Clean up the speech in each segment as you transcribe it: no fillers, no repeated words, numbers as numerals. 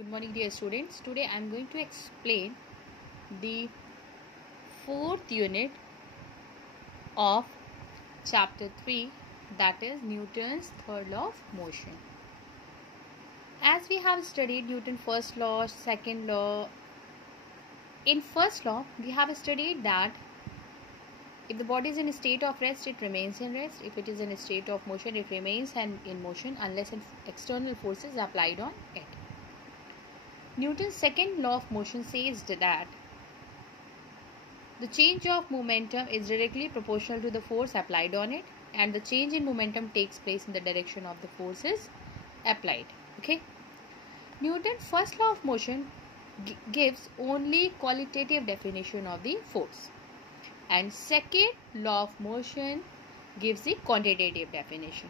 Good morning, dear students. Today I am going to explain the fourth unit of chapter 3, that is Newton's third law of motion. As we have studied Newton's first law, second law, in first law we have studied that if the body is in a state of rest, it remains in rest. If it is in a state of motion, it remains in motion unless an external force is applied on it. Newton's second law of motion says that the change of momentum is directly proportional to the force applied on it, and the change in momentum takes place in the direction of the forces applied. Okay. Newton's first law of motion gives only qualitative definition of the force, and second law of motion gives the quantitative definition.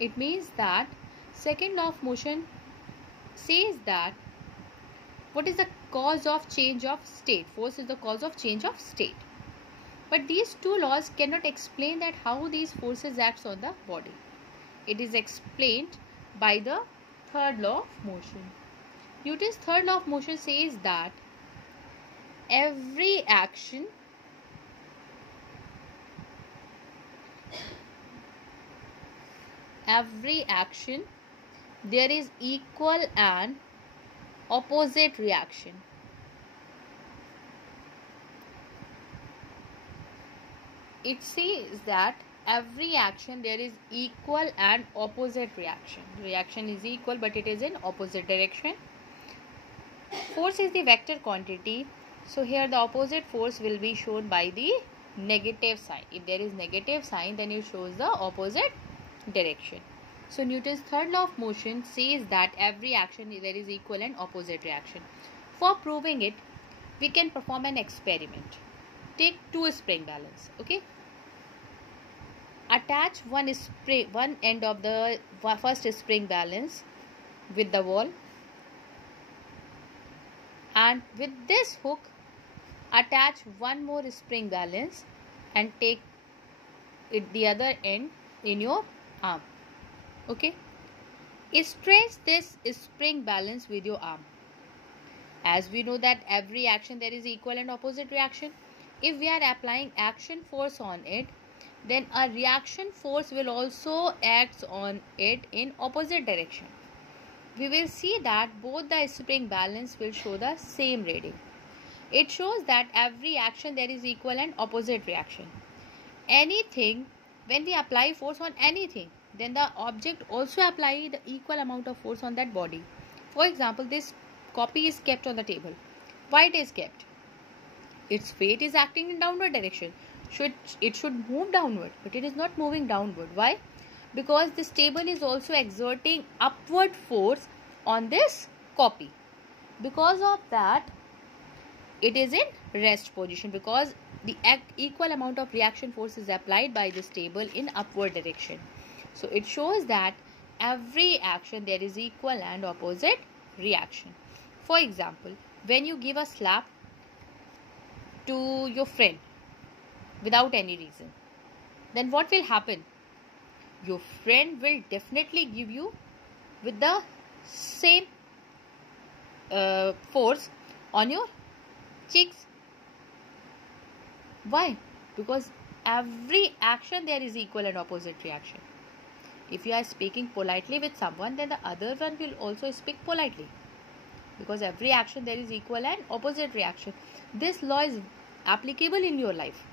It means that second law of motion says that what is the cause of change of state? Force is the cause of change of state. But these two laws cannot explain that how these forces acts on the body. It is explained by the third law of motion. Newton's third law of motion says that every action there is equal and opposite reaction. It says that every action there is equal and opposite reaction. Reaction is equal but it is in opposite direction. Force is the vector quantity. So here the opposite force will be shown by the negative sign. If there is negative sign, then it shows the opposite direction. So Newton's third law of motion says that every action there is equal and opposite reaction. For proving it, we can perform an experiment. Take two spring balance. Okay. Attach one end of the first spring balance with the wall, and with this hook attach one more spring balance and take it the other end in your arm. Okay. Stretch this spring balance with your arm. As we know that every action there is equal and opposite reaction. If we are applying action force on it, then a reaction force will also act on it in opposite direction. We will see that both the spring balance will show the same reading. It shows that every action there is equal and opposite reaction. Anything, when we apply force on anything, then the object also apply the equal amount of force on that body. For example, this copy is kept on the table. Why it is kept? Its weight is acting in downward direction. It should move downward, but it is not moving downward. Why? Because this table is also exerting upward force on this copy. Because of that, it is in rest position, because the equal amount of reaction force is applied by this table in upward direction. So it shows that every action there is equal and opposite reaction. For example, when you give a slap to your friend without any reason, then what will happen? Your friend will definitely give you with the same force on your cheeks. Why? Because every action there is equal and opposite reaction. If you are speaking politely with someone, then the other one will also speak politely, because every action there is equal and opposite reaction. This law is applicable in your life.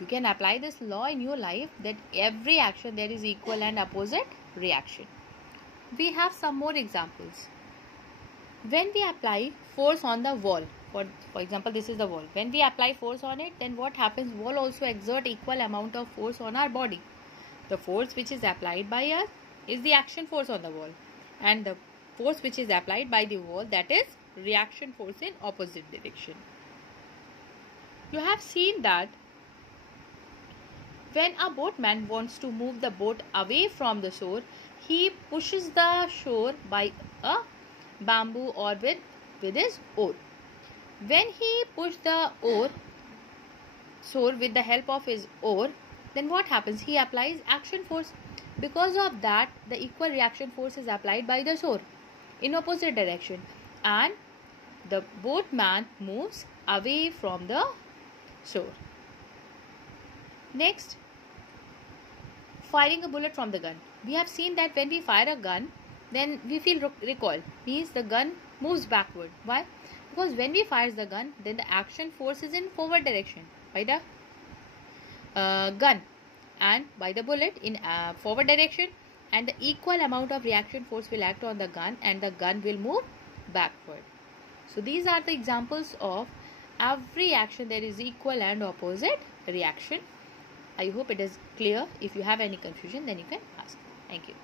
You can apply this law in your life, that every action there is equal and opposite reaction. We have some more examples. When we apply force on the wall, for example, this is the wall. When we apply force on it, then what happens? Wall also exert equal amount of force on our body. The force which is applied by us is the action force on the wall, and the force which is applied by the wall, that is reaction force in opposite direction. You have seen that when a boatman wants to move the boat away from the shore, he pushes the shore by a bamboo or with his oar. When he pushes the shore with the help of his oar, then what happens? He applies action force. Because of that, the equal reaction force is applied by the shore. in opposite direction, and the boatman moves away from the shore. Next, firing a bullet from the gun. We have seen that when we fire a gun, then we feel recoil, means the gun moves backward. Why? Because when we fire the gun, then the action force is in forward direction by the gun, and by the bullet in forward direction, and the equal amount of reaction force will act on the gun, and the gun will move backward. So these are the examples of every action there is equal and opposite reaction. I hope it is clear. If you have any confusion, then you can ask. Thank you.